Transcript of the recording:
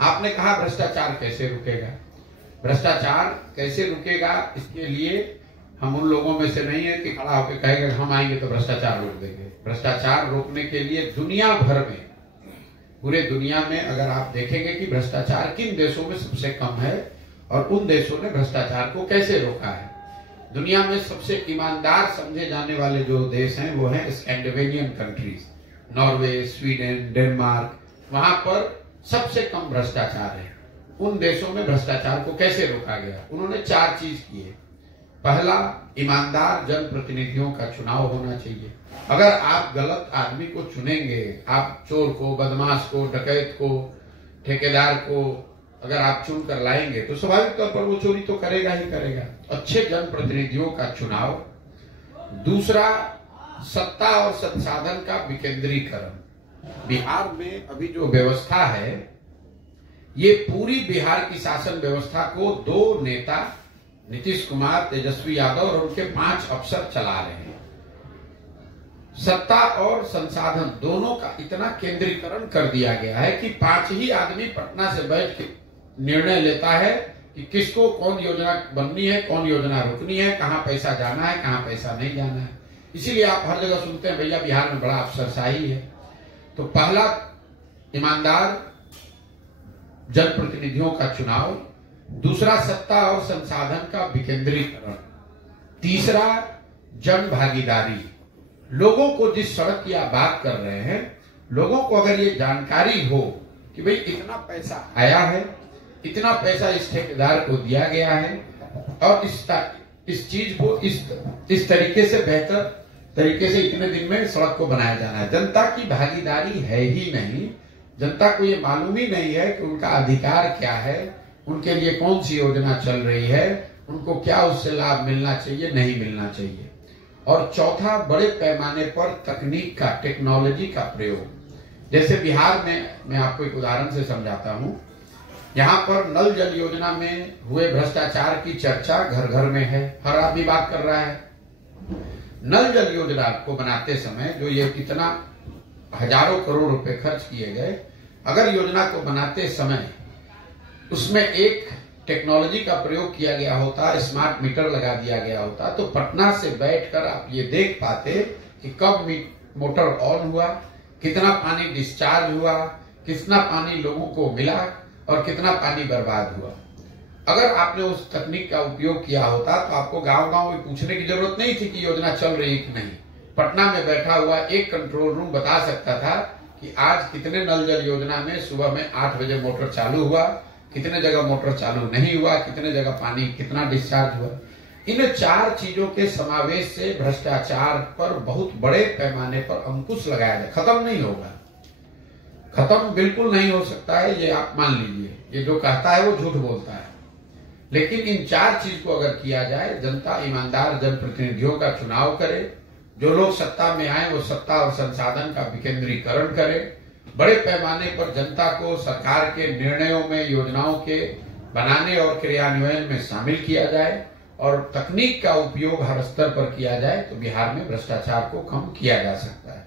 आपने कहा भ्रष्टाचार कैसे रुकेगा? भ्रष्टाचार कैसे रुकेगा, इसके लिए हम उन लोगों में से नहीं है कि खड़ा होकर कहेगा हम आएंगे तो भ्रष्टाचार रोक देंगे। भ्रष्टाचार रोकने के लिए दुनिया भर में, पूरे दुनिया में अगर आप देखेंगे कि भ्रष्टाचार किन देशों में सबसे कम है और उन देशों ने भ्रष्टाचार को कैसे रोका है। दुनिया में सबसे ईमानदार समझे जाने वाले जो देश हैं वो हैं Scandinavian countries, Norway, Sweden, Denmark. वहां पर सबसे कम भ्रष्टाचार है। उन देशों में भ्रष्टाचार को कैसे रोका गया? उन्होंने 4 चीज किए। पहला, ईमानदार जनप्रतिनिधियों का चुनाव होना चाहिए। अगर आप गलत आदमी को चुनेंगे, आप चोर को, बदमाश को, डकैत को, ठेकेदार को अगर आप चुन कर लाएंगे तो स्वाभाविक तौर पर वो चोरी तो करेगा ही करेगा। अच्छे जनप्रतिनिधियों का चुनाव। दूसरा, सत्ता और संसाधन का विकेंद्रीकरण। बिहार में अभी जो व्यवस्था है, ये पूरी बिहार की शासन व्यवस्था को 2 नेता, नीतीश कुमार, तेजस्वी यादव और उनके 5 अफसर चला रहे हैं। सत्ता और संसाधन दोनों का इतना केंद्रीकरण कर दिया गया है कि 5 ही आदमी पटना से बैठ के निर्णय लेता है कि किसको कौन योजना बननी है, कौन योजना रुकनी है, कहां पैसा जाना है, कहां पैसा नहीं जाना है। इसीलिए आप हर जगह सुनते हैं भैया बिहार में बड़ा अफसरशाही है। तो पहला, ईमानदार जनप्रतिनिधियों का चुनाव। दूसरा, सत्ता और संसाधन का विकेंद्रीकरण। तीसरा, जन भागीदारी। लोगों को जिस सड़क की आप बात कर रहे हैं, लोगों को अगर ये जानकारी हो कि भाई इतना पैसा आया है, इतना पैसा इस ठेकेदार को दिया गया है और इस चीज को इस तरीके से, बेहतर तरीके से इतने दिन में सड़क को बनाया जाना है। जनता की भागीदारी है ही नहीं। जनता को ये मालूम ही नहीं है कि उनका अधिकार क्या है, उनके लिए कौन सी योजना चल रही है, उनको क्या उससे लाभ मिलना चाहिए, नहीं मिलना चाहिए। और चौथा, बड़े पैमाने पर तकनीक का, टेक्नोलॉजी का प्रयोग। जैसे बिहार में मैं आपको एक उदाहरण से समझाता हूं। यहाँ पर नल जल योजना में हुए भ्रष्टाचार की चर्चा घर घर में है, हर आदमी बात कर रहा है। नल जल योजना को बनाते समय जो ये कितना हजारों करोड़ रुपए खर्च किए गए, अगर योजना को बनाते समय उसमें एक टेक्नोलॉजी का प्रयोग किया गया होता, स्मार्ट मीटर लगा दिया गया होता, तो पटना से बैठकर आप ये देख पाते कि कब मोटर ऑन हुआ, कितना पानी डिस्चार्ज हुआ, कितना पानी लोगों को मिला और कितना पानी बर्बाद हुआ। अगर आपने उस तकनीक का उपयोग किया होता तो आपको गांव-गांव में पूछने की जरूरत नहीं थी कि योजना चल रही है कि नहीं। पटना में बैठा हुआ एक कंट्रोल रूम बता सकता था कि आज कितने नल जल योजना में सुबह में 8 बजे मोटर चालू हुआ, कितने जगह मोटर चालू नहीं हुआ, कितने जगह पानी कितना डिस्चार्ज हुआ। इन 4 चीजों के समावेश से भ्रष्टाचार पर बहुत बड़े पैमाने पर अंकुश लगाया जाए। खत्म नहीं होगा, खत्म बिल्कुल नहीं हो सकता है, ये आप मान लीजिए। ये जो कहता है वो झूठ बोलता है। लेकिन इन 4 चीज को अगर किया जाए, जनता ईमानदार जनप्रतिनिधियों का चुनाव करे, जो लोग सत्ता में आए वो सत्ता और संसाधन का विकेंद्रीकरण करे, बड़े पैमाने पर जनता को सरकार के निर्णयों में, योजनाओं के बनाने और क्रियान्वयन में शामिल किया जाए और तकनीक का उपयोग हर स्तर पर किया जाए, तो बिहार में भ्रष्टाचार को कम किया जा सकता है।